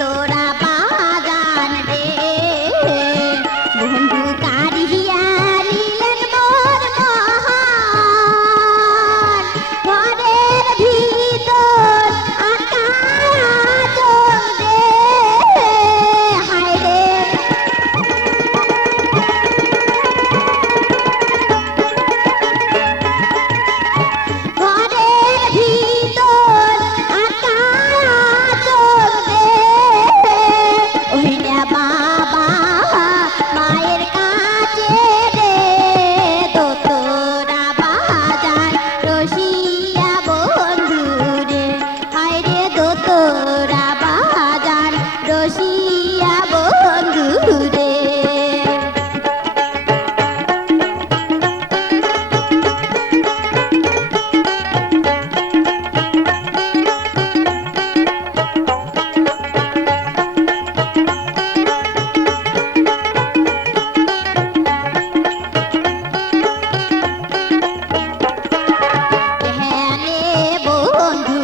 তোরা বাজান রে বন্ধু কারিয়া নিলেন মোর মহান ঘরের ভিতর আকাশ রে হায় রে ঘরের ভিতর আকাশ রে ওইলা বাবা মায়ের কাছে রে তোরা বাজান রসিয়া বন্ধু রে হায় রে তোরা বাজান রসিয়া বন্ধু রে হেনে বন্ধু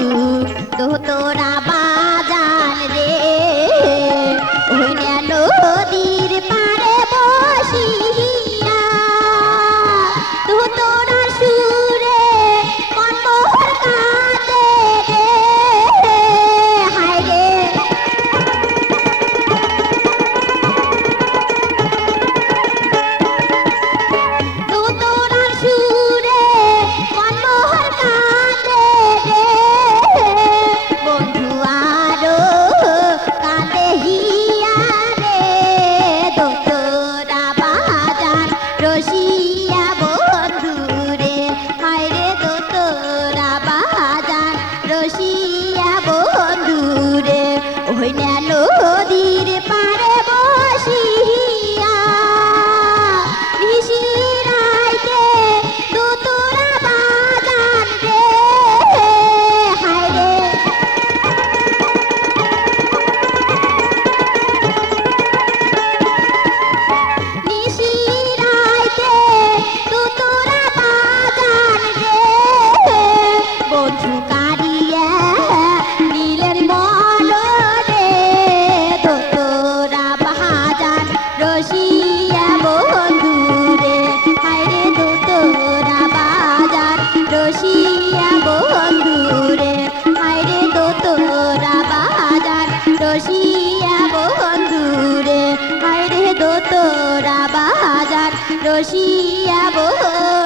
তোরা বাজান রে ওইনা নদীর পাড়ে বসিয়া তোরা সুরে কনমোহর কাঁদে রে হায় রে তোরা সুরে মনমোহর কাঁদে রে বন্ধু আরো কাঁদে হিয়া রে তোরা বাজান রসিয়া বন্ধু রে হায় রে তোরা বাজান রসিয়া বন্ধু রে ওইনা নদীর পাড়ে বসিয়া নিশিরাইতে তোরা বাজান রে হায় রে নিশিরাইতে তোরা বাজান রে বন্ধু কারিয়া নীলের মন রে তোরা বাজান রসিয়া বন্ধু রে হায় রে তোরা বাজান রসিয়া বন্ধু রে হায় রে তোরা বাজান রসিয়া বন্ধু রে হায় রে তোরা বাজান রসিয়া বন্ধু